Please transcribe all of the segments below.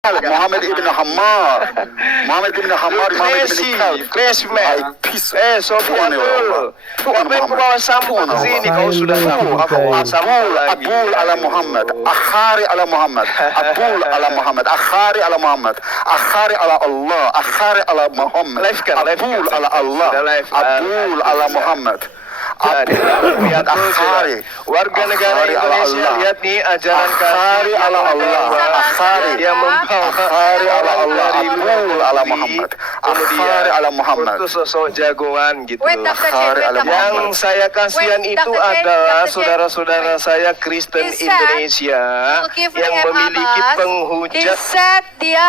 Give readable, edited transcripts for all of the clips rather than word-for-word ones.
Muhammad ibn Hammar. Muhammad ibn Hammar, Muhammad ibn Kalb. Crazy man. Sofian dulu. Ngapain ku bawa sambung ke sini? Kau sudah tahu. Abul ala Muhammad, akhari ala Muhammad, Abul ala Muhammad, akhari ala Muhammad, akhari ala Allah, akhari ala Muhammad, Abul ala Allah, Abul ala Muhammad. Lihat akhari. Warga negara Indonesia lihat nih ajaran akhari ala Allah, akhari yang membawa akhari ala Allah, Abul ala Muhammad, akhari ala Muhammad. Itu sosok jagoan gitu. Akhari ala Yang saya kasihan itu adalah saudara-saudara saya Kristen Indonesia yang memiliki penghujat.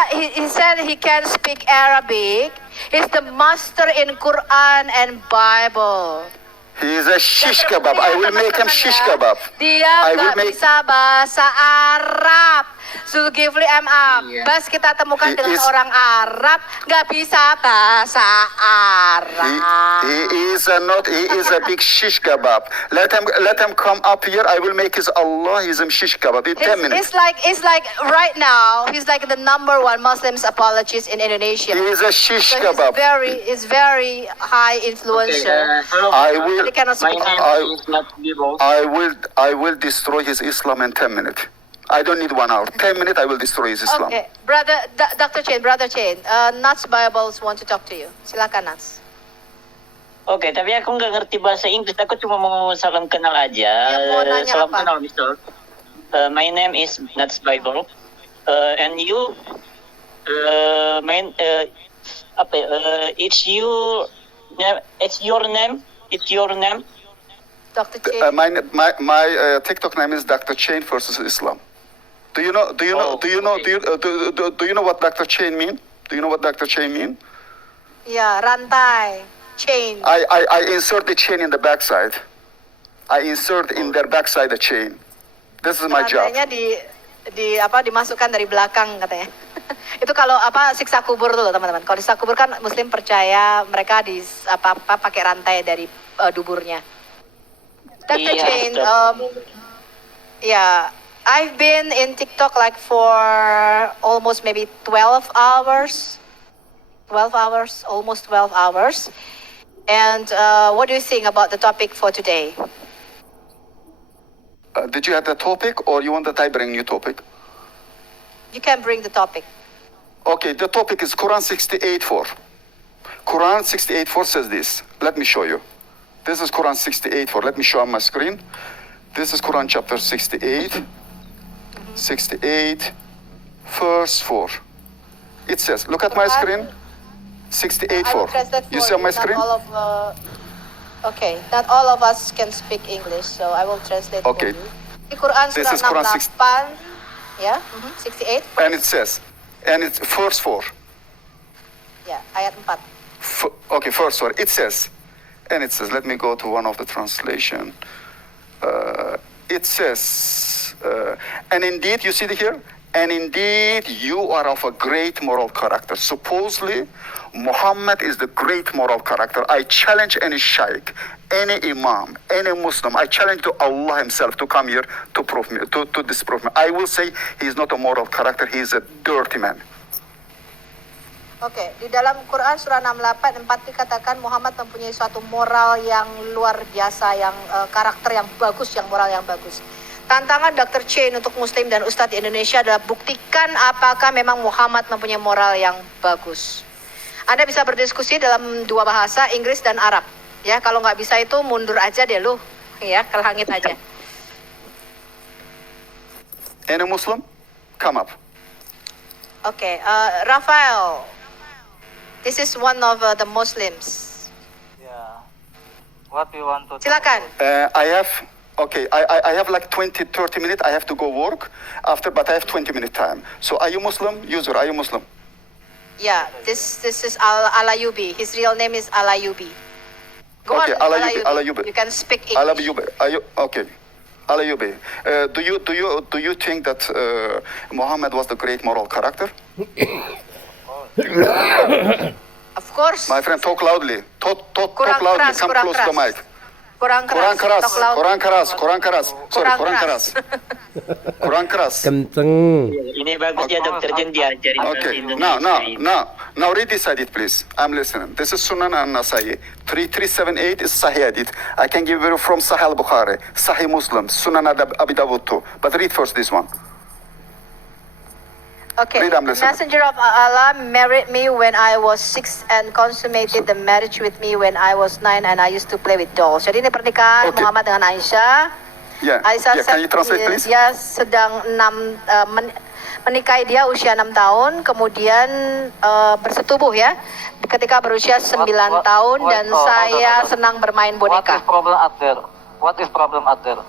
He said he can speak Arabic. He's the master in Quran and Bible. He is a shish kebab. I will make him shish kebab. Dia nggak bisa bahasa Arab. Zulkifli Abbas kita temukan dengan orang Arab nggak bisa bahasa Arab. He is a big shish kebab. Let him come up here. I will make his Allah. He's a shish kebab in 10 minutes. It's like right now he's like the number one Muslims apologist in Indonesia. He is a shish kebab. He's very high influencer. Hello. I will. My name is not Bibo. I will destroy his Islam in 10 minutes. I don't need 1 hour. 10 minutes, I will destroy his Islam. Okay, Dr. Chain, Nats Bibles want to talk to you. Silakan Nats. Oke, tapi aku nggak ngerti bahasa Inggris. Aku cuma mau salam kenal aja. Mau nanya salam apa? kenal, Mister. My name is Nats Bible. And you, it's you. It's your name. It's your name. Dr. Chain. My TikTok name is Dr. Chain versus Islam. Do you know what Dr. Chain mean? Do you know what Dr. Chain mean? Ya, rantai, chain. I insert the chain in the backside. I insert in their backside the chain. This is my job. Rantainya dimasukkan dari belakang katanya. Itu kalau siksa kubur tuh teman-teman. Kalau di siksa kubur kan Muslim percaya mereka pakai rantai dari duburnya. Dr. Chain, I've been in TikTok like for almost maybe 12 hours. 12 hours, almost 12 hours. And what do you think about the topic for today? Did you have the topic or you want that I bring new topic? You can bring the topic. Okay, the topic is Quran 68:4. Quran 68:4 says this. Let me show you. This is Quran 68:4. Let me show on my screen. This is Quran chapter 68. 68, verse 4. It says, look at my screen. 68:4. You see on my screen? Not all of us can speak English, so I will translate for you. Di Quran This is Quran 68, 68. And it says, and it's verse 4. Ya, ayat 4. Okay, verse 4. It says, let me go to one of the translation. It says, and indeed, you see it here? And indeed, you are of a great moral character. Supposedly, Muhammad is the great moral character. I challenge any sheikh, any imam, any Muslim. I challenge to Allah himself to come here to prove me, to disprove me. I will say he is not a moral character. He is a dirty man. Oke, di dalam Quran surah 68 dikatakan Muhammad mempunyai suatu moral yang luar biasa, yang karakter yang bagus, yang moral yang bagus. Tantangan Dr. Chain untuk Muslim dan Ustadz di Indonesia adalah buktikan apakah memang Muhammad mempunyai moral yang bagus. Anda bisa berdiskusi dalam dua bahasa, Inggris dan Arab. Ya, kalau nggak bisa itu mundur aja deh lu, ya ke langit aja. Any Muslim, come up. Oke, Rafael. This is one of the Muslims. Yeah. What we want to Silakan. I have like 20-30 minutes. I have to go work after, but I have 20 minute time. So are you Muslim? User, are you Muslim? Yeah, this is Alayubi. His real name is Alayubi. Go Okay, on, Alayubi. You can speak English. Alayubi. Are you okay? Alayubi. Do you think that Muhammad was the great moral character? Of course. My friend, talk loudly. Talk loudly. Come close to the mic. Kurang Kurang keras. keras, Tok laut. kurang keras, kurang keras. Sorry, Kurang kurang keras. Kurang keras. Kenceng. Ini bagus ya dokter Chen diajarin bahasa Okay, Indonesia. now read this hadith, please. I'm listening. This is Sunan an-Nasai. 3378 is Sahih hadith. I can give you from Sahih al-Bukhari, Sahih Muslim, Sunan Abi Dawud too. But read first this one. Okay. Read, I'm The listening. messenger of Allah married me when I was 6 and consummated the marriage with me when I was 9 and I used to play with dolls. Jadi ini pernikahan Okay. Muhammad dengan Aisyah. Yeah, Aisyah yeah. Can you translate, please? dia sedang menikahi dia usia 6 tahun, kemudian bersetubuh ya ketika berusia 9 tahun dan saya senang bermain What is boneka. problem out there? What is problem out there?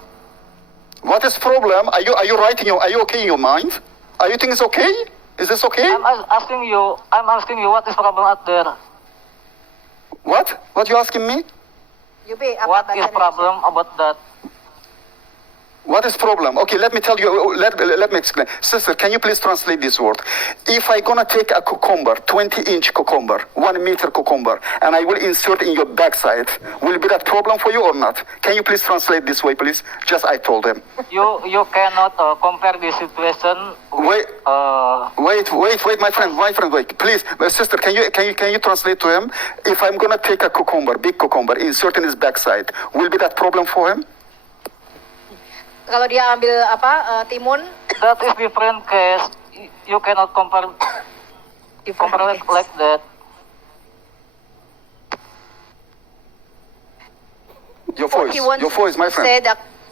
What is problem? Are you writing? Are you okay in your mind? Are you think it's okay? Is this okay? I'm asking you what is problem out there? What? What you asking me? Yubi, apa What bahasa is Indonesia? problem about that? What is problem? Okay, let me tell you. Let me explain. Sister, can you please translate this word? If I gonna take a cucumber, 20-inch cucumber, 1 meter cucumber, and I will insert in your backside, will be that problem for you or not? Can you please translate this way, please? Just I told him. You cannot compare this situation with Wait. Wait, my friend, wait. Please, sister, can you translate to him? If I'm gonna take a cucumber, big cucumber, insert in his backside, will be that problem for him? Kalau dia ambil timun, that is different case. You cannot compare it like that. Your voice, my friend.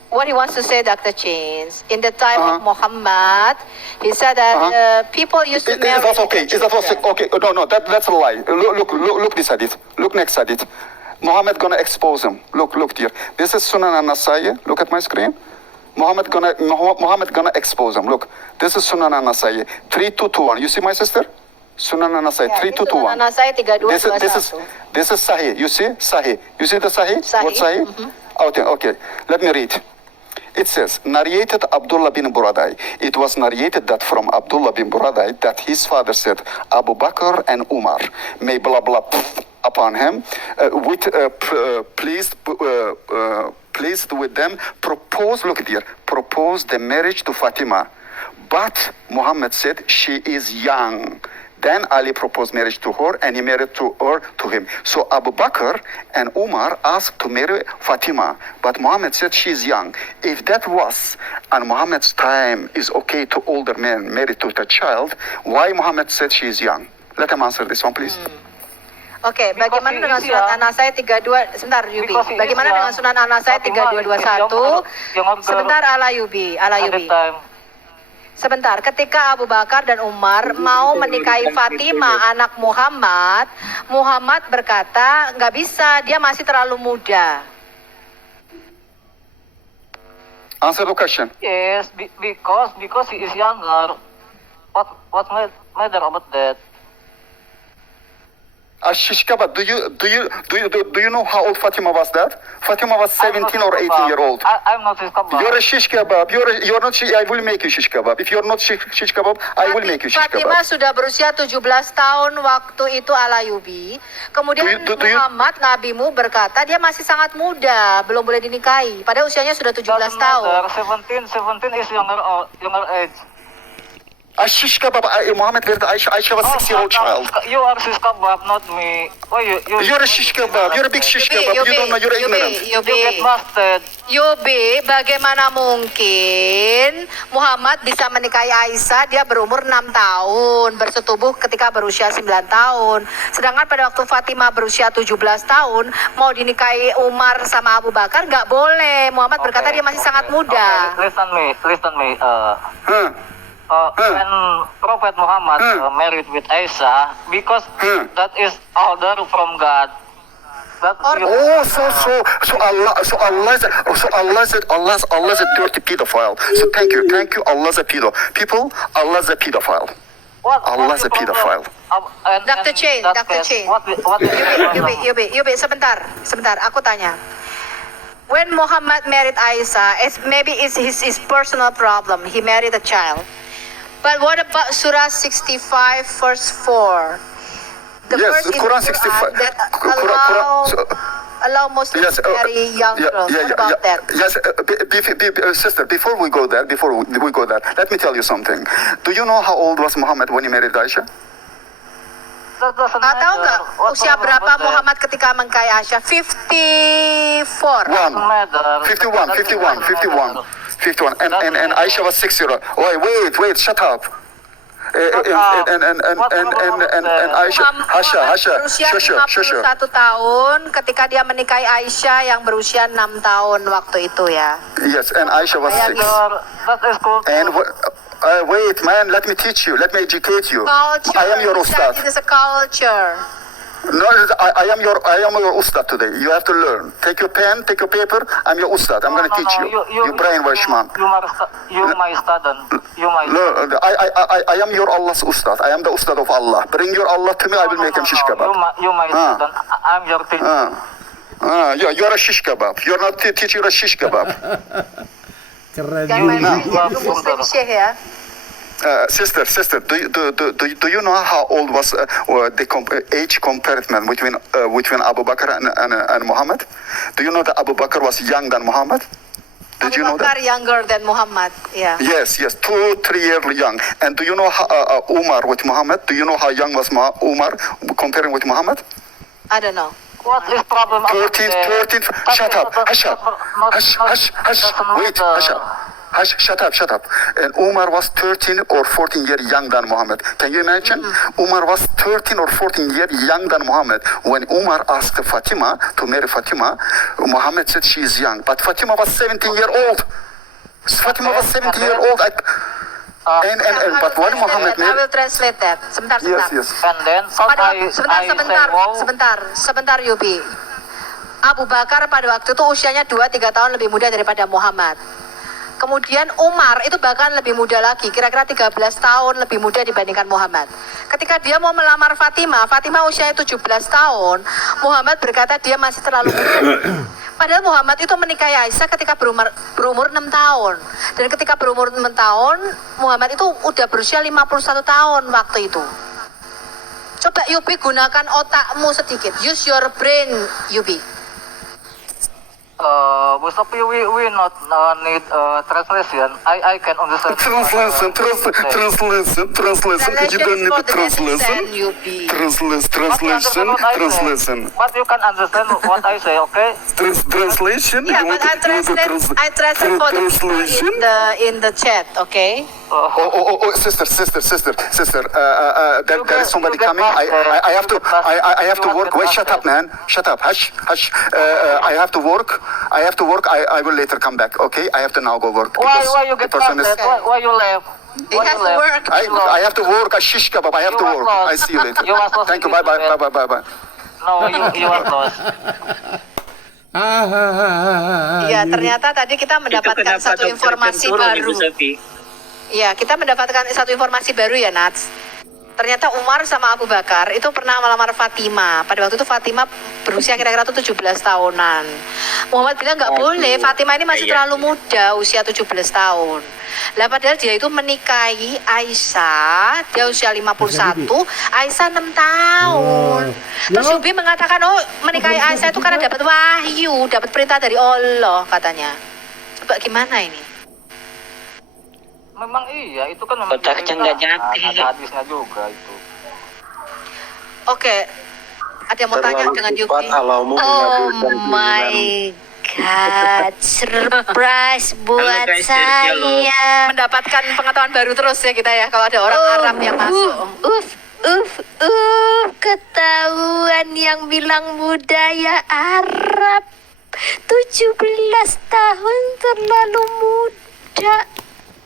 What he wants to say, Dr. Chains, in the time of Uh-huh. Muhammad, he said that people used to marry. Is that okay? Is that okay? No, that's a lie. Look this hadith. Look next hadith. Muhammad gonna expose him. Look dear. This is Sunan an-Nasai. Look at my screen. Muhammad gonna expose him. Look, this is Sunan an-Nasai 3221. You see my sister? Sunan an-Nasai 3221. Saya 3221. This is Sahih. You see Sahih. You see the Sahih? Sahih. What Sahih? Okay. Let me read. It says, narrated Abdullah bin Buradai. It was narrated that from Abdullah bin Buradai that his father said, Abu Bakr and Umar, may blah blah upon him, pleased with them, propose the marriage to Fatima. But Muhammad said, she is young. Then Ali proposed marriage to her and he married to him. So Abu Bakr and Umar asked to marry Fatima, but Muhammad said she's young. If that was on Muhammad's time is okay to older men married to the child, why Muhammad said she is young? Let him answer this one, please. Oke, bagaimana dengan surat An-Nasai 32? Sebentar, Yubi. Bagaimana dengan surat An-Nasai 3221? Sebentar, ala Yubi. Sebentar, ketika Abu Bakar dan Umar mau menikahi Fatimah, anak Muhammad, Muhammad berkata, nggak bisa, dia masih terlalu muda. Answer the question. Yes, because he is younger. What matter about that? Shish kebab. Do you know how old Fatima was? That Fatima was 17 or 18 year old. I'm not shish kebab. You're a shish kebab. You're not shish. I will make you shish kebab. If you're not shish kebab, I will make you shish Fatimah kebab. sudah berusia 17 tahun waktu itu ala Yubi. Kemudian Muhammad, nabimu berkata dia masih sangat muda, belum boleh dinikahi. Padahal usianya sudah 17 tahun. 17 is younger age. A shish kebab. Muhammad married Aisha was 6-year-old child. You are shish kebab, not me. You're a shish kebab. You're a big shish kebab. You don't know. You're ignorant. You get busted. Yubi, bagaimana mungkin Muhammad bisa menikahi Aisyah, dia berumur 6 tahun, bersetubuh ketika berusia 9 tahun. Sedangkan pada waktu Fatimah berusia 17 tahun, mau dinikahi Umar sama Abu Bakar, nggak boleh. Muhammad berkata dia masih sangat muda. Listen me. When Prophet Muhammad married with Aisyah, because that is order from God. Allah is a dirty pedophile. So thank you. Allah's a pedo. People, Allah's a pedophile. Allah's a pedophile. Dr. Chain. Yubi, sebentar, aku tanya. When Muhammad married Aisyah, maybe it's his personal problem. He married a child. But what about Surah 65 verse 4? The Yes, verse in Quran 65. that allow allow Muslims to marry young girls. What about that? Yes, sister. Before we go there, let me tell you something. Do you know how old was Muhammad when he married Aisha? That doesn't Tahu matter. nggak What usia problem berapa about that? Muhammad ketika mengkai Aisyah? 54. Doesn't matter. 51. And Aisha was 6 years old. Wait, shut up. And Aisha, Hasha, berusia 51 tahun ketika dia menikahi Aisyah yang berusia 6 tahun waktu itu ya. Yes, and Aisha was 6. That is cool. And wait, man, let me teach you. Let me educate you. Culture. I am your ustad. It is a culture. No, I am your ustad today. You have to learn. Take your pen, take your paper. I'm your ustad. I'm going to teach you. You brainwash man. You my student. No, I am your Allah's ustad. I am the ustad of Allah. Bring your Allah to me. I will make him shish kebab. You my student. I'm your teacher. You're a shish kebab. You're not teaching a shish kebab. Keren Jangan main-main Nah. ya, lu Muslim Syekh ya. Sister, do you know how old was the age comparison between Abu Bakr and Muhammad? Do you know that Abu Bakr was young than Muhammad? Did you know Abu Bakar that? younger than Muhammad. Yeah. Yes, 2-3 years young. And do you know how, Umar with Muhammad? Do you know how young was Umar comparing with Muhammad? I don't know. What is problem? 13. Shut up. Hush. Wait. Hush. Shut up. And Umar was 13 or 14 years young than Muhammad. Can you imagine? Umar was 13 or 14 years young than Muhammad. When Umar asked Fatima to marry Fatima, Muhammad said she is young. But Fatima was 17 years old. Fatima was 17 years old. But when Muhammad I will translate that. Sebentar. Yes. And then Sebentar Yubi. Abu Bakar pada waktu itu usianya 2-3 tahun lebih muda daripada Muhammad. Kemudian Umar itu bahkan lebih muda lagi, kira-kira 13 tahun lebih muda dibandingkan Muhammad. Ketika dia mau melamar Fatimah usianya 17 tahun, Muhammad berkata dia masih terlalu muda. Padahal Muhammad itu menikahi Aisyah ketika berumur 6 tahun. Dan ketika berumur 6 tahun, Muhammad itu udah berusia 51 tahun waktu itu. Coba Yubi gunakan otakmu sedikit. Use your brain, Yubi. Mustafa, we not need translation. I can understand. Translation. You don't need translation. Translation. But you can understand what I say, okay? Translation. Yeah, but I translate for the people in the chat, okay? Sister. There is somebody coming. I have to work. Wait, shut up, man. Shut up. Hush. I have to work. I will later come back. Okay. I have to now go work. Why you get person is. Why you left? He has to work. I have to work. A shish kebab. I have to work. I see you later. Thank you. Bye. No, you are lost. Iya, ternyata tadi kita mendapatkan satu informasi baru. Iya, kita mendapatkan satu informasi baru ya, Nats. Ternyata Umar sama Abu Bakar itu pernah melamar Fatimah. Pada waktu itu Fatimah berusia kira-kira 17 tahunan. Muhammad bilang nggak boleh, Fatimah ini masih terlalu muda, usia 17 tahun. Lah padahal dia itu menikahi Aisyah, dia usia 51, Aisyah 6 tahun. Terus Yubi mengatakan, menikahi Aisyah itu karena dapat wahyu, dapat perintah dari Allah katanya. Coba gimana ini? Memang iya, itu kan memang Otaknya nggak nyati. ada hadisnya juga itu. Oke, ada yang mau tanya dengan Yubi? Oh my God, surprise buat guys, saya. Mendapatkan pengetahuan baru terus ya kita ya kalau ada orang Arab yang masuk. Ketahuan yang bilang budaya Arab. 17 tahun terlalu muda.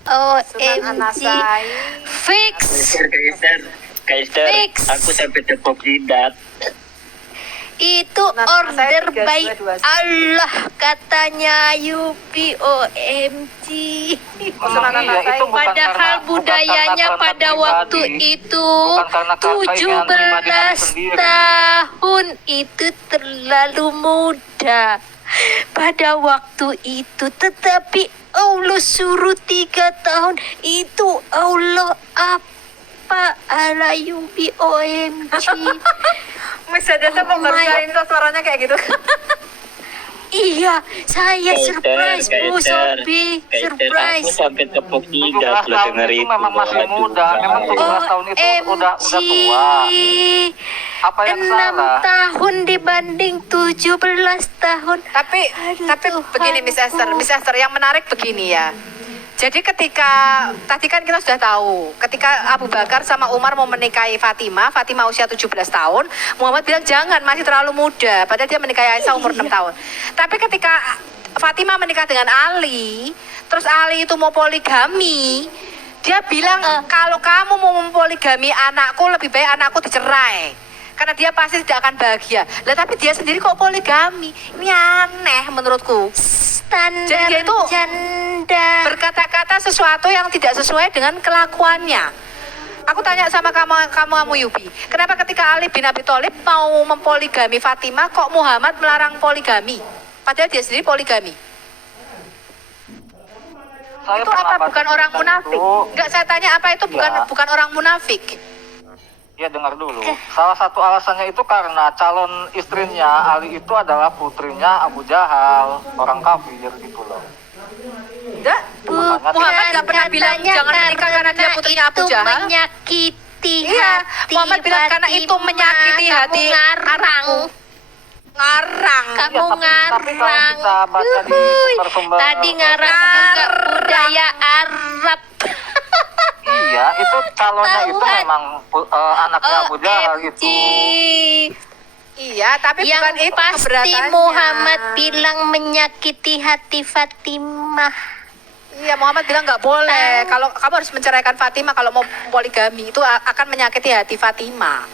OMG. Fix. Kaiser, Fix. aku sampai tepuk jidat. Itu Nah, saya order 32. by Allah katanya Yubi. OMG. Memang iya, itu bukan Padahal karena budayanya karena pada pribadi. waktu itu Bukan karena kakak ingin terima diri 17 sendiri. tahun itu terlalu muda pada waktu itu, tetapi Allah suruh 3 tahun itu Allah apa ala Yubi. OMG. Mas ada tuh pembarusan itu suaranya kayak gitu. Iya, saya surprise, Bu Sobi, Aku surprise. sampai tepuk 17 tiga setelah tahun denger itu itu. memang masih Waduh, muda. Memang 17 tahun itu udah tua. Apa yang 6 salah? tahun dibanding 17 tahun. Tapi begini Miss Esther, yang menarik begini ya. Jadi ketika tadi kan kita sudah tahu, ketika Abu Bakar sama Umar mau menikahi Fatimah usia 17 tahun, Muhammad bilang jangan, masih terlalu muda, padahal dia menikahi Aisyah umur 6 tahun. Tapi ketika Fatimah menikah dengan Ali, terus Ali itu mau poligami, dia bilang kalau kamu mau mempoligami anakku, lebih baik anakku dicerai. Karena dia pasti tidak akan bahagia. Lah tapi dia sendiri kok poligami? Ini aneh menurutku. Standar Jadi dia itu janda. berkata-kata sesuatu yang tidak sesuai dengan kelakuannya. Aku tanya sama kamu Yubi, kenapa ketika Ali bin Abi Thalib mau mempoligami Fatimah, kok Muhammad melarang poligami? Padahal dia sendiri poligami. Saya Itu pernah apa baca bukan orang tentang munafik? itu. Enggak, saya tanya apa itu Ya. bukan orang munafik? Ya dengar dulu. Salah satu alasannya itu karena calon istrinya Ali itu adalah putrinya Abu Jahal, orang kafir gitu loh. Enggak. Muhammad nggak pernah bilang jangan menikah karena dia putrinya Abu Jahal. Menyakiti Iya, hati Muhammad bilang karena itu Fatimah. menyakiti hati Kamu ngarang. Ngarang. Kamu Ya, tapi kalau ngarang. kita baca di Uhuy. sumber-sumber- Tadi ngarang juga budaya Arab. Iya, itu calonnya itu Ketahuan. memang anaknya Abu Jahal OMG. itu. Iya, tapi Yang bukan itu pasti keberatannya. Muhammad bilang menyakiti hati Fatimah. Iya, Muhammad bilang nggak boleh. Kalau kamu harus menceraikan Fatimah kalau mau poligami, itu akan menyakiti hati Fatimah.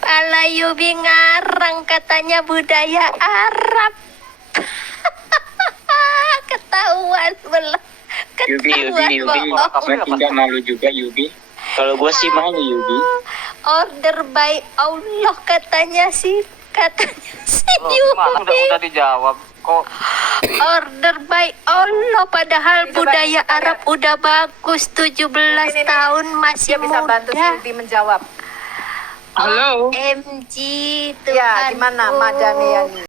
Pala Yubi ngarang katanya budaya Arab. Ketahuan belum. Yubi, makin gak malu juga Yubi. Kalau gue sih malu Yubi. Order by Allah katanya si Loh, gimana? Yubi. Udah dijawab kok. Order by Allah, padahal budaya Arab udah bagus, 17 tahun masih Dia bisa bantu muda. Yubi menjawab. Halo. OMG Ya, Tuhan. gimana Madam Yani?